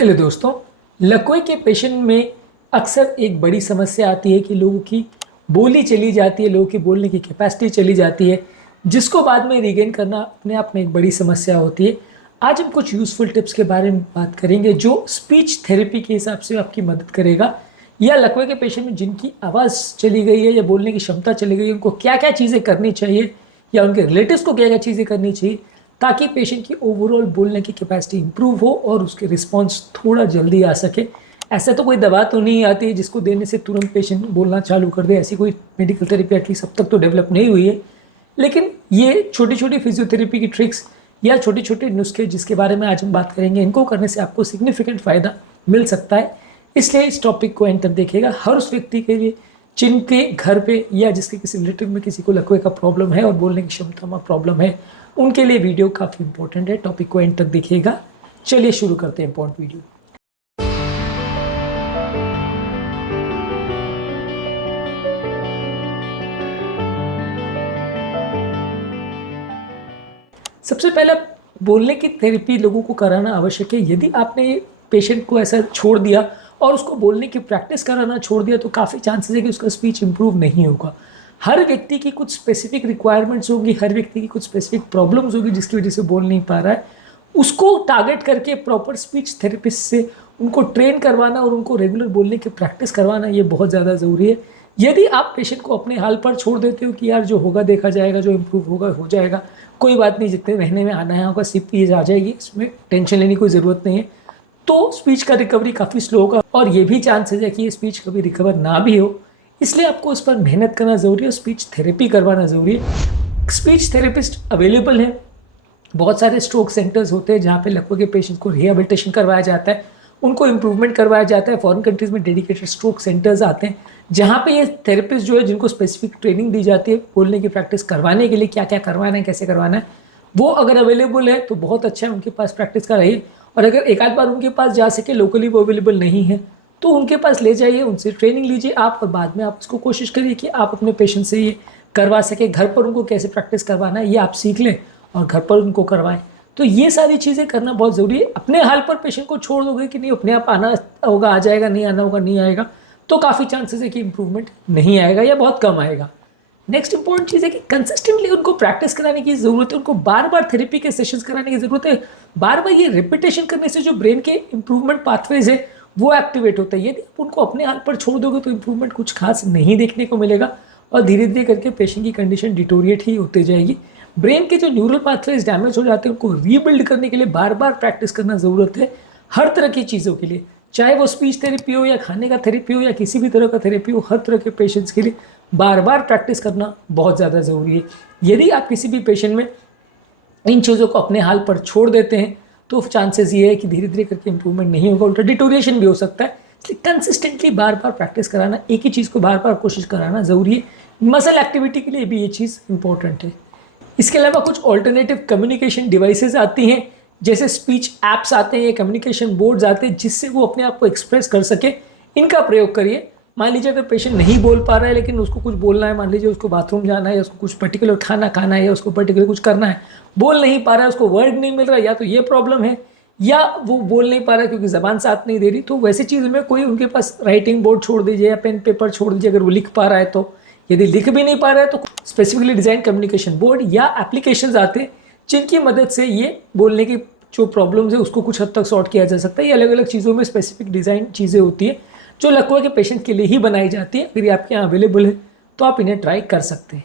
Hello दोस्तों। लकवे के patient में अक्सर एक बड़ी समस्या आती है कि लोगों की बोली चली जाती है, लोगों की बोलने की कैपेसिटी चली जाती है, जिसको बाद में रिगेन करना अपने आप में एक बड़ी समस्या होती है। आज हम कुछ यूज़फुल टिप्स के बारे में बात करेंगे जो स्पीच थेरेपी के हिसाब से आपकी मदद करेगा, या लकवे के पेशेंट में जिनकी आवाज़ चली गई है या बोलने की क्षमता चली गई है, उनको क्या क्या चीज़ें करनी चाहिए या उनके रिलेटिव्स को क्या क्या चीज़ें करनी चाहिए ताकि पेशेंट की ओवरऑल बोलने की कैपेसिटी इंप्रूव हो और उसके रिस्पॉन्स थोड़ा जल्दी आ सके। ऐसा तो कोई दवा तो नहीं आती है जिसको देने से तुरंत पेशेंट बोलना चालू कर दे, ऐसी कोई मेडिकल थेरेपी एटलीस्ट अब तक तो डेवलप नहीं हुई है। लेकिन ये छोटी छोटी फिजियोथेरेपी की ट्रिक्स या छोटे छोटे नुस्खे जिसके बारे में आज हम बात करेंगे, इनको करने से आपको सिग्निफिकेंट फ़ायदा मिल सकता है। इसलिए इस टॉपिक को एंड तक देखिएगा। हर उस व्यक्ति के लिए जिनके घर पे या जिसके किसी रिलेटिव में किसी को लकवे का प्रॉब्लम है और बोलने की क्षमता में प्रॉब्लम है, उनके लिए वीडियो काफ़ी इंपॉर्टेंट है। टॉपिक को एंड तक देखिएगा। चलिए शुरू करते हैं इंपॉर्टेंट वीडियो। सबसे पहले बोलने की थेरेपी लोगों को कराना आवश्यक है। यदि आपने पेशेंट को ऐसा छोड़ दिया और उसको बोलने की प्रैक्टिस कराना छोड़ दिया तो काफ़ी चांसेस है कि उसका स्पीच इंप्रूव नहीं होगा। हर व्यक्ति की कुछ स्पेसिफिक रिक्वायरमेंट्स होगी, हर व्यक्ति की कुछ स्पेसिफिक प्रॉब्लम्स होगी जिसकी वजह से बोल नहीं पा रहा है। उसको टारगेट करके प्रॉपर स्पीच थेरेपिस्ट से उनको ट्रेन करवाना और उनको रेगुलर बोलने की प्रैक्टिस करवाना ये बहुत ज़्यादा ज़रूरी है। यदि आप पेशेंट को अपने हाल पर छोड़ देते हो कि यार जो होगा देखा जाएगा, जो इम्प्रूव होगा हो जाएगा, कोई बात नहीं, जितने महीने में आना है होगा सीपीएज आ जाएगी, इसमें टेंशन लेने की कोई ज़रूरत नहीं है, तो स्पीच का रिकवरी काफ़ी स्लो होगा और ये भी चांसेस है कि ये स्पीच कभी रिकवर ना भी हो। इसलिए आपको उस पर मेहनत करना ज़रूरी है, स्पीच थेरेपी करवाना ज़रूरी है। स्पीच थेरेपिस्ट अवेलेबल है, बहुत सारे स्ट्रोक सेंटर्स होते हैं जहाँ पे लकवे के पेशेंट को रिहेबिलिटेशन करवाया जाता है, उनको इम्प्रूवमेंट करवाया जाता है। फॉरेन कंट्रीज़ में डेडिकेटेड स्ट्रोक सेंटर्स आते हैं जहाँ पे ये थेरेपिस्ट जो है जिनको स्पेसिफिक ट्रेनिंग दी जाती है बोलने की प्रैक्टिस करवाने के लिए, क्या क्या करवाना है, कैसे करवाना है, वो अगर अवेलेबल है तो बहुत अच्छा है, उनके पास प्रैक्टिस कराइए। और अगर एक आध बार उनके पास जा सके, लोकली वो अवेलेबल नहीं है, तो उनके पास ले जाइए, उनसे ट्रेनिंग लीजिए आप, और बाद में आप उसको कोशिश करिए कि आप अपने पेशेंट से ये करवा सके। घर पर उनको कैसे प्रैक्टिस करवाना है ये आप सीख लें और घर पर उनको करवाएं। तो ये सारी चीज़ें करना बहुत ज़रूरी है। अपने हाल पर पेशेंट को छोड़ दोगे कि नहीं अपने आप आना होगा आ जाएगा, नहीं आना होगा नहीं आएगा, तो काफ़ी चांसेस है कि इंप्रूवमेंट नहीं आएगा या बहुत कम आएगा। नेक्स्ट इंपॉर्टेंट चीज़ है कि कंसिस्टेंटली उनको प्रैक्टिस कराने की ज़रूरत है, उनको बार बार थेरेपी के सेशंस कराने की ज़रूरत है। बार बार ये रिपीटेशन करने से जो ब्रेन के इंप्रूवमेंट पाथवेज है वो एक्टिवेट होता है। यदि आप उनको अपने हाल पर छोड़ दोगे तो इंप्रूवमेंट कुछ खास नहीं देखने को मिलेगा और धीरे धीरे करके पेशेंट की कंडीशन डिटोरिएट ही होती जाएगी। ब्रेन के जो न्यूरल पाथवेज डैमेज हो जाते हैं उनको रीबिल्ड करने के लिए बार बार प्रैक्टिस करना ज़रूरत है, हर तरह की चीज़ों के लिए, चाहे वो स्पीच थेरेपी हो या खाने का थेरेपी हो या किसी भी तरह का थेरेपी हो, हर तरह के पेशेंट्स के लिए बार बार प्रैक्टिस करना बहुत ज़्यादा ज़रूरी है। यदि आप किसी भी पेशेंट में इन चीज़ों को अपने हाल पर छोड़ देते हैं तो चांसेस ये है कि धीरे धीरे करके इंप्रूवमेंट नहीं होगा, उल्टा डिटोरिएशन भी हो सकता है। इसलिए कंसिस्टेंटली बार बार प्रैक्टिस कराना, एक ही चीज़ को बार बार कोशिश कराना ज़रूरी है। मसल एक्टिविटी के लिए भी ये चीज़ इंपॉर्टेंट है। इसके अलावा कुछ ऑल्टरनेटिव कम्युनिकेशन डिवाइसेस आती हैं, जैसे स्पीच ऐप्स आते हैं या कम्युनिकेशन बोर्ड्स आते हैं जिससे वो अपने आप को एक्सप्रेस कर सके। इनका प्रयोग करिए। मान लीजिए अगर पेशेंट नहीं बोल पा रहा है लेकिन उसको कुछ बोलना है, मान लीजिए उसको बाथरूम जाना है या उसको कुछ पर्टिकुलर खाना खाना है या उसको पर्टिकुलर कुछ करना है, बोल नहीं पा रहा है, उसको वर्ड नहीं मिल रहा है, या तो ये प्रॉब्लम है या वो बोल नहीं पा रहा है क्योंकि ज़बान साथ नहीं दे रही, तो वैसी चीज़ में कोई उनके पास राइटिंग बोर्ड छोड़ दीजिए या पेन पेपर छोड़ दीजिए अगर वो लिख पा रहा है तो। यदि लिख भी नहीं पा रहा है तो स्पेसिफिकली डिज़ाइन कम्युनिकेशन बोर्ड या एप्लीकेशंस आते हैं जिनकी मदद से ये बोलने की जो प्रॉब्लम्स है उसको कुछ हद तक सॉर्ट किया जा सकता है। ये अलग अलग चीज़ों में स्पेसिफिक डिज़ाइन चीज़ें होती है जो लकवे के पेशेंट के लिए ही बनाई जाती है। अगर ये आपके यहाँ अवेलेबल है तो आप इन्हें ट्राई कर सकते हैं।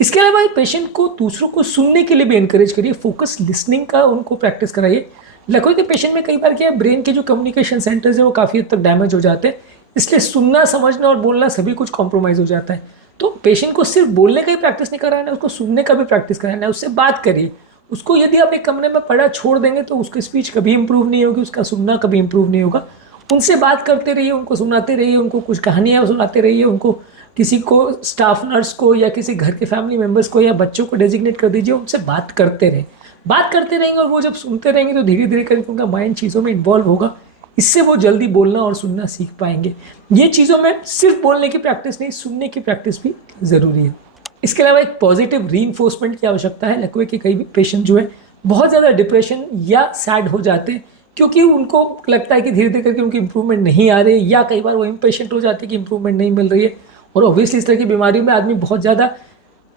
इसके अलावा पेशेंट को दूसरों को सुनने के लिए भी इनकरेज करिए, फोकस लिसनिंग का उनको प्रैक्टिस कराइए। लकवे के पेशेंट में कई बार क्या है, ब्रेन के जो कम्युनिकेशन सेंटर्स है वो काफ़ी हद तक डैमेज हो जाते हैं, इसलिए सुनना समझना और बोलना सभी कुछ कॉम्प्रोमाइज़ हो जाता है। तो पेशेंट को सिर्फ बोलने का ही प्रैक्टिस नहीं कराना है, उसको सुनने का भी प्रैक्टिस कराना है, उससे बात करिए। उसको यदि आप एक कमरे में पड़ा छोड़ देंगे तो उसकी स्पीच कभी इंप्रूव नहीं होगी, उसका सुनना कभी इंप्रूव नहीं होगा। उनसे बात करते रहिए, उनको सुनाते रहिए, उनको कुछ कहानियाँ सुनाते रहिए, उनको किसी को स्टाफ नर्स को या किसी घर के फैमिली मेम्बर्स को या बच्चों को डेजिग्नेट कर दीजिए, उनसे बात करते रहें। बात करते रहेंगे और वो जब सुनते रहेंगे तो धीरे धीरे करके उनका माइंड चीज़ों में इन्वॉल्व होगा, इससे वो जल्दी बोलना और सुनना सीख पाएंगे। ये चीज़ों में सिर्फ बोलने की प्रैक्टिस नहीं, सुनने की प्रैक्टिस भी ज़रूरी है। इसके अलावा एक पॉजिटिव रीइंफोर्समेंट की आवश्यकता है। लकवे के कई पेशेंट जो है बहुत ज़्यादा डिप्रेशन या सैड हो जाते हैं क्योंकि उनको लगता है कि धीरे धीरे करके उनकी इंप्रूवमेंट नहीं आ रही है, या कई बार वो इम्पेशेंट हो जाते हैं कि इंप्रूवमेंट नहीं मिल रही है। और ऑब्वियसली इस तरह की बीमारियों में आदमी बहुत ज़्यादा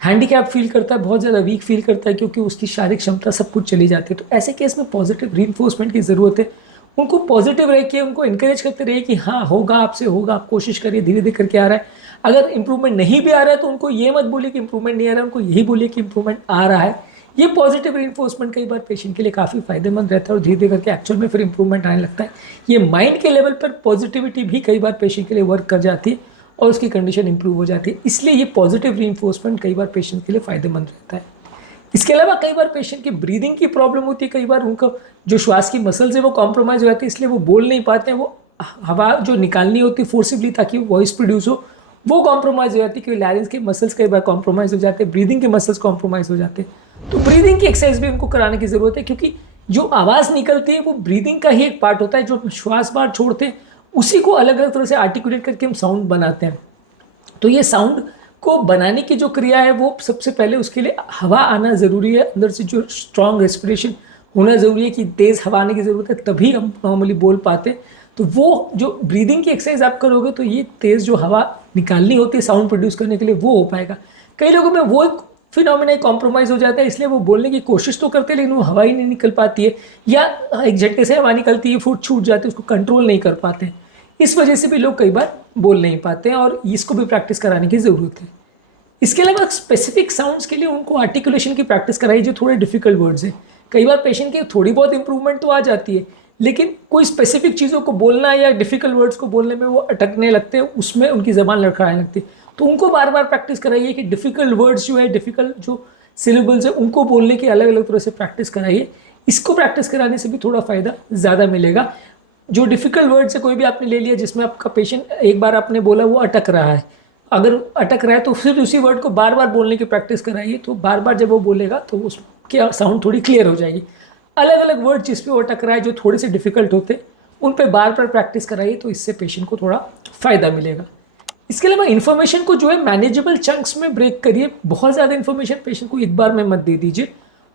हैंडीकैप फील करता है, बहुत ज़्यादा वीक फील करता है, क्योंकि उसकी शारीरिक क्षमता सब कुछ चली जाती है। तो ऐसे केस में पॉजिटिव रीइंफोर्समेंट की ज़रूरत है। उनको पॉजिटिव रह के उनको इंकरेज करते रहिए कि हाँ होगा, आपसे होगा, आप कोशिश करिए, धीरे धीरे करके आ रहा है। अगर इंप्रूवमेंट नहीं भी आ रहा है तो उनको ये मत बोलिए कि इंप्रूवमेंट नहीं आ रहा है, उनको यही बोलिए कि इंप्रूवमेंट आ रहा है। ये पॉजिटिव रीइंफोर्समेंट कई बार पेशेंट के लिए काफ़ी फायदेमंद रहता है और धीरे धीरे करके एक्चुअल में फिर इंप्रूवमेंट आने लगता है। ये माइंड के लेवल पर पॉजिटिविटी भी कई बार पेशेंट के लिए वर्क कर जाती है और उसकी कंडीशन इंप्रूव हो जाती है। इसलिए ये पॉजिटिव रीइंफोर्समेंट कई बार पेशेंट के लिए फायदेमंद रहता है। इसके अलावा कई बार पेशेंट की ब्रीदिंग की प्रॉब्लम होती है, कई बार उनका जो श्वास की मसल्स है वो कॉम्प्रोमाइज़ हो जाती है, इसलिए वो बोल नहीं पाते हैं। वो हवा जो निकालनी होती है फोर्सिबली ताकि वॉइस प्रोड्यूस हो, वो कॉम्प्रोमाइज़ हो जाती है, क्योंकि लैरिंग्स के मसल्स कई बार कॉम्प्रोमाइज़ हो जाते हैं, ब्रीदिंग के मसल्स कॉम्प्रोमाइज़ हो जाते हैं। तो ब्रीदिंग की एक्सरसाइज भी उनको कराने की ज़रूरत है, क्योंकि जो आवाज़ निकलती है वो ब्रीदिंग का ही एक पार्ट होता है। जो श्वास बाहर छोड़ते हैं उसी को अलग अलग तरह से आर्टिकुलेट करके हम साउंड बनाते हैं। तो ये साउंड को बनाने की जो क्रिया है वो सबसे पहले उसके लिए हवा आना ज़रूरी है, अंदर से जो स्ट्रॉन्ग रेस्पिरेशन होना ज़रूरी है, कि तेज़ हवा आने की ज़रूरत है, तभी हम नॉर्मली बोल पाते हैं। तो वो जो ब्रीदिंग की एक्सरसाइज आप करोगे तो ये तेज़ जो हवा निकालनी होती है साउंड प्रोड्यूस करने के लिए वो हो पाएगा। कई लोगों में वो फिनोमेना कॉम्प्रोमाइज़ हो जाता है, इसलिए वो बोलने की कोशिश तो करते हैं लेकिन वो हवा ही नहीं निकल पाती है, या एक झटके से हवा निकलती है, फुट छूट जाती है, उसको कंट्रोल नहीं कर पाते हैं। इस वजह से भी लोग कई बार बोल नहीं पाते हैं और इसको भी प्रैक्टिस कराने की ज़रूरत है। इसके अलावा स्पेसिफिक साउंड्स के लिए उनको आर्टिकुलेशन की प्रैक्टिस कराई, जो थोड़े डिफिकल्ट वर्ड्स हैं। कई बार पेशेंट की थोड़ी बहुत इंप्रूवमेंट तो आ जाती है, लेकिन कोई स्पेसिफिक चीज़ों को बोलना या डिफिकल्ट वर्ड्स को बोलने में वो अटकने लगते हैं, उसमें उनकी ज़बान लड़खड़ाने लगती है। तो उनको बार बार प्रैक्टिस कराइए कि डिफिकल्ट वर्ड्स जो है, डिफिकल्ट जो सिलेबल्स है, उनको बोलने की अलग अलग तरह से प्रैक्टिस कराइए। इसको प्रैक्टिस कराने से भी थोड़ा फ़ायदा ज़्यादा मिलेगा। जो डिफिकल्ट वर्ड से कोई भी आपने ले लिया जिसमें आपका पेशेंट एक बार आपने बोला वो अटक रहा है, अगर अटक रहा है तो फिर उसी वर्ड को बार बार बोलने की प्रैक्टिस कराइए। तो बार बार जब वो बोलेगा तो उसकी साउंड थोड़ी क्लियर हो जाएगी। अलग अलग वर्ड जिस पे वो अटक रहा है, जो थोड़े से डिफिकल्ट होते हैं, उन पे बार बार प्रैक्टिस कराइए, तो इससे पेशेंट को थोड़ा फ़ायदा मिलेगा। इसके अलावा इन्फॉर्मेशन को जो है मैनेजेबल चंक्स में ब्रेक करिए। बहुत ज़्यादा इन्फॉर्मेशन पेशेंट को एक बार में मत दे दीजिए,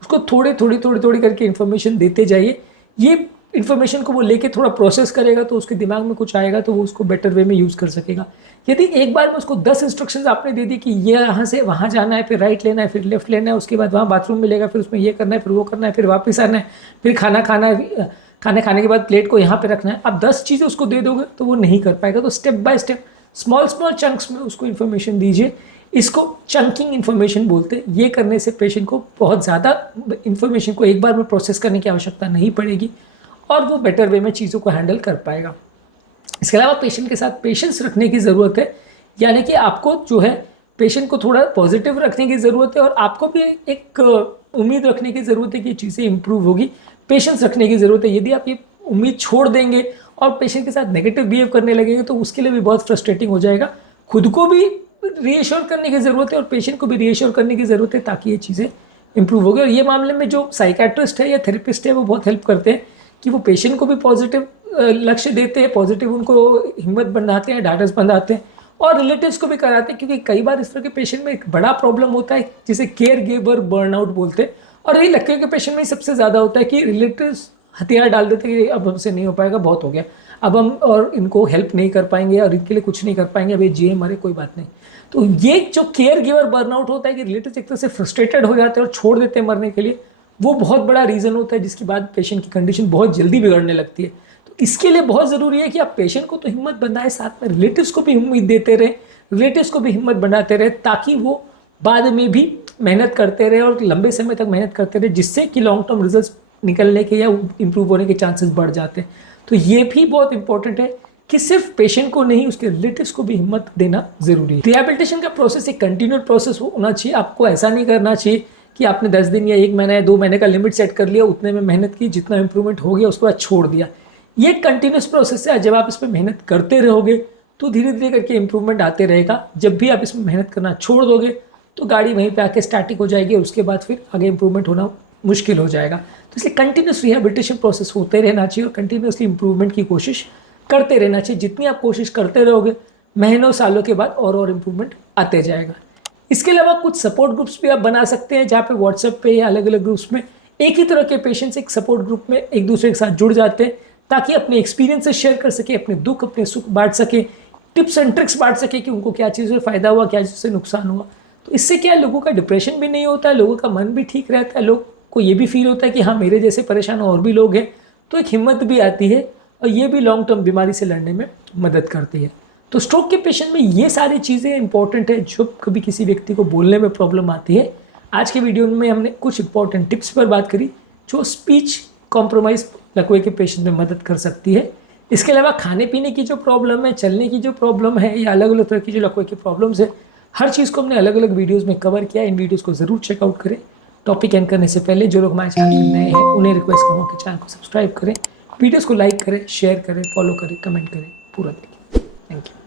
उसको थोड़ी करके इन्फॉर्मेशन देते जाइए। ये इन्फॉर्मेशन को वो लेके थोड़ा प्रोसेस करेगा तो उसके दिमाग में कुछ आएगा, तो वो उसको बेटर वे में यूज़ कर सकेगा। यदि एक बार में उसको 10 इंस्ट्रक्शंस आपने दे दी कि ये यहाँ से वहाँ जाना है, फिर राइट लेना है, फिर लेफ्ट लेना है, उसके बाद वहाँ बाथरूम मिलेगा, फिर उसमें ये करना है, फिर वो करना है, फिर वापस आना है, फिर खाना खाना है, खाना खाने के बाद प्लेट को यहाँ पे रखना है, आप 10 चीज़ें उसको दे दोगे तो वो नहीं कर पाएगा। तो step by step small chunks में उसको इन्फॉर्मेशन दीजिए। इसको चंकिंग इन्फॉर्मेशन बोलते हैं। ये करने से पेशेंट को बहुत ज़्यादा इन्फॉर्मेशन को एक बार में प्रोसेस करने की आवश्यकता नहीं पड़ेगी और वो बेटर वे में चीज़ों को हैंडल कर पाएगा। इसके अलावा पेशेंट के साथ पेशेंस रखने की ज़रूरत है, यानी कि आपको जो है पेशेंट को थोड़ा पॉजिटिव रखने की ज़रूरत है और आपको भी एक उम्मीद रखने की ज़रूरत है कि चीज़ें इंप्रूव होगी। पेशेंस रखने की ज़रूरत है। यदि आप ये उम्मीद छोड़ देंगे और पेशेंट के साथ नेगेटिव बिहेव करने लगेंगे तो उसके लिए भी बहुत फ्रस्ट्रेटिंग हो जाएगा। खुद को भी रीएश्योर करने की ज़रूरत है और पेशेंट को भी रीएश्योर करने की ज़रूरत है, ताकि ये चीज़ें इंप्रूव होगी। और ये मामले में जो साइकेट्रिस्ट है या थेरेपिस्ट है वो बहुत हेल्प करते हैं कि वो पेशेंट को भी पॉजिटिव लक्ष्य देते हैं, पॉजिटिव उनको हिम्मत बनाते हैं, ढाढ़स बंधाते हैं और रिलेटिव्स को भी कराते हैं। क्योंकि कई बार इस तरह के पेशेंट में एक बड़ा प्रॉब्लम होता है जिसे केयर गिवर बर्नआउट बोलते हैं, और यही लड़के के पेशेंट में सबसे ज़्यादा होता है कि रिलेटिव्स हथियार डाल देते हैं कि अब हमसे नहीं हो पाएगा, बहुत हो गया, अब हम और इनको हेल्प नहीं कर पाएंगे और इनके लिए कुछ नहीं कर पाएंगे, अब ये जिए मरे कोई बात नहीं। तो ये जो केयर गिवर बर्नआउट होता है कि रिलेटिव्स एक तरह से फ्रस्ट्रेटेड हो जाते हैं और छोड़ देते हैं मरने के लिए, वो बहुत बड़ा रीज़न होता है जिसके बाद पेशेंट की कंडीशन बहुत जल्दी बिगड़ने लगती है। तो इसके लिए बहुत ज़रूरी है कि आप पेशेंट को तो हिम्मत बनाए, साथ में रिलेटिव्स को भी उम्मीद देते रहे, रिलेटिव्स को भी हिम्मत बनाते रहे, ताकि वो बाद में भी मेहनत करते रहे और लंबे समय तक मेहनत करते रहे, जिससे कि लॉन्ग टर्म रिजल्ट निकलने के या इम्प्रूव होने के चांसेस बढ़ जाते हैं। तो ये भी बहुत इंपॉर्टेंट है कि सिर्फ पेशेंट को नहीं, उसके रिलेटिव्स को भी हिम्मत देना जरूरी है। रिहैबिलिटेशन का प्रोसेस एक कंटिन्यूड प्रोसेस होना चाहिए। आपको ऐसा नहीं करना चाहिए कि आपने 10 दिन या 1 महीना या 2 महीने का लिमिट सेट कर लिया, उतने में मेहनत की, जितना इंप्रूवमेंट हो गया उसके बाद छोड़ दिया। ये कंटिन्यूस प्रोसेस है। जब आप इस पर मेहनत करते रहोगे तो धीरे धीरे करके इंप्रूवमेंट आते रहेगा। जब भी आप इसमें मेहनत करना छोड़ दोगे तो गाड़ी वहीं पे आके स्टैटिक हो जाएगी और उसके बाद फिर आगे इंप्रूवमेंट होना मुश्किल हो जाएगा। तो इसलिए कंटिन्यूस रिहैबिलिटेशन प्रोसेस होते रहना चाहिए और कंटिन्यूसली इंप्रूवमेंट की कोशिश करते रहना चाहिए। जितनी आप कोशिश करते रहोगे, महीनों सालों के बाद और इंप्रूवमेंट आते जाएगा। इसके अलावा कुछ सपोर्ट ग्रुप्स भी आप बना सकते हैं, जहाँ पे व्हाट्सएप पे या अलग अलग ग्रुप्स में एक ही तरह के पेशेंट्स एक सपोर्ट ग्रुप में एक दूसरे के साथ जुड़ जाते हैं ताकि अपने एक्सपीरियंसेस शेयर कर सके, अपने दुख अपने सुख बांट सके, टिप्स एंड ट्रिक्स बांट सके कि उनको क्या चीज़ से फ़ायदा हुआ, क्या चीज़ से नुकसान हुआ। तो इससे क्या है, लोगों का डिप्रेशन भी नहीं होता है, लोगों का मन भी ठीक रहता है, लोग को ये भी फील होता है कि हाँ मेरे जैसे परेशान और भी लोग हैं, तो एक हिम्मत भी आती है और ये भी लॉन्ग टर्म बीमारी से लड़ने में मदद करती है। तो स्ट्रोक के पेशेंट में ये सारी चीज़ें इंपॉर्टेंट है जब कभी किसी व्यक्ति को बोलने में प्रॉब्लम आती है। आज के वीडियो में हमने कुछ इंपॉर्टेंट टिप्स पर बात करी जो स्पीच कॉम्प्रोमाइज़ लकवे के पेशेंट में मदद कर सकती है। इसके अलावा खाने पीने की जो प्रॉब्लम है, चलने की जो प्रॉब्लम है, या अलग अलग तरह की जो लकवे की प्रॉब्लम्स है, हर चीज़ को हमने अलग अलग वीडियोज़ में कवर किया। इन वीडियोज़ को ज़रूर चेकआउट करें। टॉपिक एंड करने से पहले जो लोग हमारे चैनल में नए हैं उन्हें रिक्वेस्ट करूँगा कि चैनल को सब्सक्राइब करें, वीडियोज़ को लाइक करें, शेयर करें, फॉलो करें, कमेंट करें, पूरा देखें। Thank you.